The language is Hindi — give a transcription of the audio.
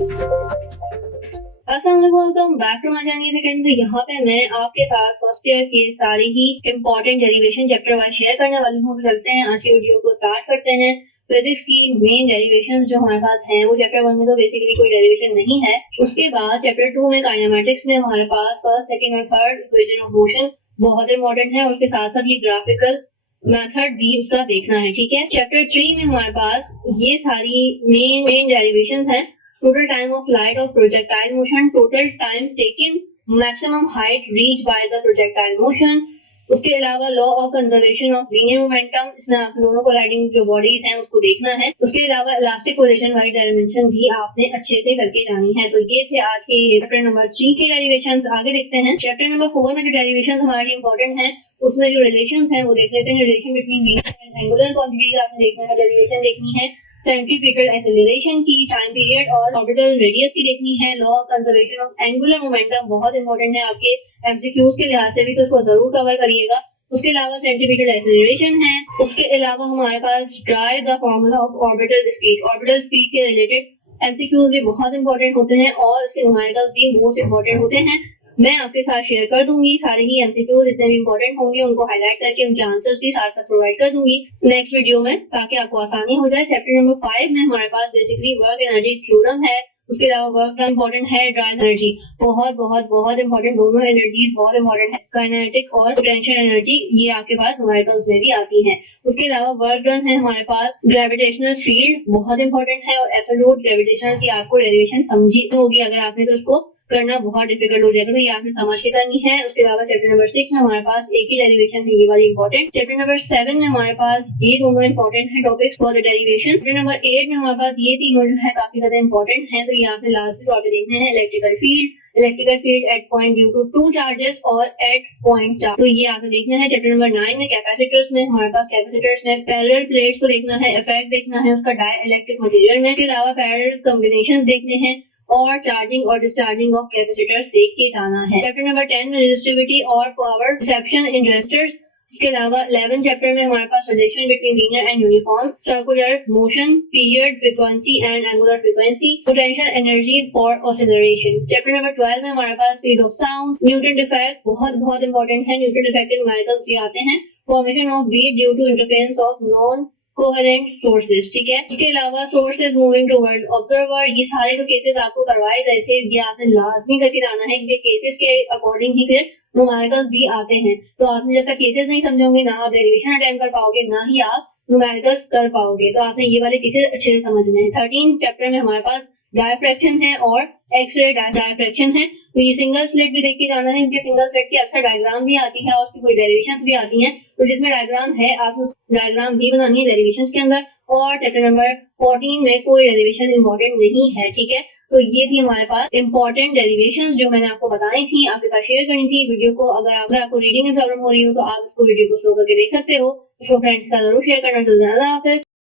Welcome back to my channel second. तो यहाँ पे मैं आपके साथ फर्स्ट ईयर के सारे ही important derivation chapter wise share करने वाली हूँ। चलते हैं आज की वीडियो को स्टार्ट करते हैं। फिजिक्स की मेन डेरिवेशन जो हमारे पास हैं वो चैप्टर 1 में तो बेसिकली कोई डेरिवेशन नहीं है। उसके बाद चैप्टर 2 में काइनेमेटिक्स में हमारे पास फर्स्ट, सेकंड और थर्ड इक्वेशन ऑफ मोशन बहुत इंपॉर्टेंट है। उसके साथ साथ ये ग्राफिकल मेथड भी उसका देखना है, ठीक है। चैप्टर 3 में हमारे पास ये सारी मेन डेरिवेशंस हैं। Total time of flight of projectile motion, total time taken, maximum height reached by the projectile motion. उसके अलावा law of conservation of linear momentum, इसमें आप दोनों कोलाइडिंग जो बॉडीज हैं उसको देखना है। उसके अलावा इलास्टिक कोलिजन वाली डायमेंशन भी आपने अच्छे से करके जानी है। तो ये थे आज के चैप्टर नंबर 3 के डेरिवेशंस। आगे देखते हैं चैप्टर नंबर 4 में जो डेरिवेशंस हमारे लिए इंपॉर्टेंट हैं उसमें जो रिलेशंस हैं वो देख लेते हैं। Relation between linear and angular quantities आपने देखना है, डेरिवेशन देखनी है। सेंट्रीपिटल एक्सेलरेशन की, टाइम पीरियड और ऑर्बिटल रेडियस की देखनी है। Law of conservation of angular momentum बहुत इंपॉर्टेंट है आपके एमसीक्यूज के लिहाज से भी, तो उसको जरूर कवर करिएगा। उसके अलावा सेंट्रीपिटल एक्सेलरेशन है। उसके अलावा हमारे पास derive the formula of orbital speed, orbital speed के रिलेटेड एमसीक्यूज भी बहुत इंपॉर्टेंट होते हैं और इसके नुमाइंदास भी मोस्ट इंपॉर्टेंट होते हैं। मैं आपके साथ शेयर कर दूंगी सारे ही एमसीक्यूज, जितने भी इंपॉर्टेंट होंगे उनको हाईलाइट करके उनके आंसर्स भी साथ साथ प्रोवाइड कर दूंगी नेक्स्ट वीडियो में, ताकि आपको आसानी हो जाए। चैप्टर नंबर 5 में हमारे पास बेसिकली वर्क एनर्जी थ्योरम है। उसके अलावा वर्क इंपॉर्टेंट है, ड्राई एनर्जी बहुत बहुत बहुत इंपॉर्टेंट, दोनों एनर्जीज बहुत इंपॉर्टेंट है। काइनेटिक और पोटेंशियल एनर्जी ये आपके पास न्यूमेरिकल्स में भी आती है। उसके अलावा वर्क डन है हमारे पास, ग्रेविटेशनल फील्ड बहुत इंपॉर्टेंट है और एब्सोल्यूट ग्रेविटेशन की आपको डेरिवेशन समझी होगी, अगर आपने तो उसको करना बहुत डिफिकल्ट हो जाएगा, तो ये आपने समझ के करनी है। उसके अलावा चैप्टर नंबर 6 में हमारे पास एक ही डेरिवेशन है, ये वाली इंपॉर्टेंट। चैप्टर नंबर 7 में हमारे पास ये दोनों इंपॉर्टेंट है topics for the derivation. Chapter number 8 में हमारे पास ये तीनों जो है काफी ज्यादा इंपॉर्टेंट है, तो ये आपने लास्ट के तौर पे देखने हैं। Electrical field at point due to two charges और एट पॉइंट चार्ज, तो ये आपने देखना है। चैप्टर नंबर 9 में कैपेसिटर्स में हमारे पास कैपेसिटर्स में पैरेलल प्लेट्स को देखना है, इफेक्ट देखना है उसका डाई इलेक्ट्रिक मटेरियल में। इसके अलावा पैरेलल कॉम्बिनेशंस देखने हैं और चार्जिंग और डिस्चार्जिंग ऑफ कैपेसिटर्स देख के जाना है। चैप्टर नंबर 10 में रेजिस्टिविटी और पावर रिसेप्शन इन रेजिस्टर्स। उसके अलावा 11 चैप्टर में हमारे पास relation between linear and uniform circular motion, period, frequency and angular frequency, potential energy for oscillation. Chapter number 12 में हमारे पास speed of sound, Newton effect बहुत बहुत इंपॉर्टेंट है। न्यूटन इफेक्ट के न्यूमेरिकल्स भी आते हैं। Formation of beat due to interference of non coherent sources, ठीक है। इसके अलावा सोर्सेज मूविंग टुवर्ड्स ऑब्जर्वर, ये सारे जो केसेस आपको करवाए गए थे ये आपने लाजमी करके जाना है, क्योंकि केसेस के अकॉर्डिंग ही फिर न्यूमेरिकल्स भी आते हैं। तो आपने जब तक केसेस नहीं समझोगे ना आप डेरिवेशन अटेम्प्ट कर पाओगे, ना ही आप न्यूमेरिकल्स कर पाओगे। तो आपने ये वाले केसेस अच्छे से समझने हैं। 13 चैप्टर में हमारे पास डायफ्रैक्शन है और एक्सरे डायफ्रैक्शन है। तो ये सिंगल स्लिट भी देख के जाना है, क्योंकि सिंगल स्लिट की अक्सर डायग्राम भी आती है और उसकी कोई डेरिवेशंस भी आती हैं। तो जिसमें डायग्राम है आप उस डायग्राम भी बनानी है डेरिवेशंस के अंदर। और चैप्टर नंबर 14 में कोई डेरिवेशन इंपॉर्टेंट नहीं है, ठीक है। तो ये थी हमारे पास इंपॉर्टेंट डेरिवेशंस जो मैंने आपको बतानी थी, आपके साथ शेयर करनी थी वीडियो को। अगर आपको रीडिंग में प्रॉब्लम हो रही हो तो आप इसको वीडियो को स्लो करके देख सकते हो। इसको फ्रेंड्स के साथ जरूर शेयर करना। अल्लाह हाफिज।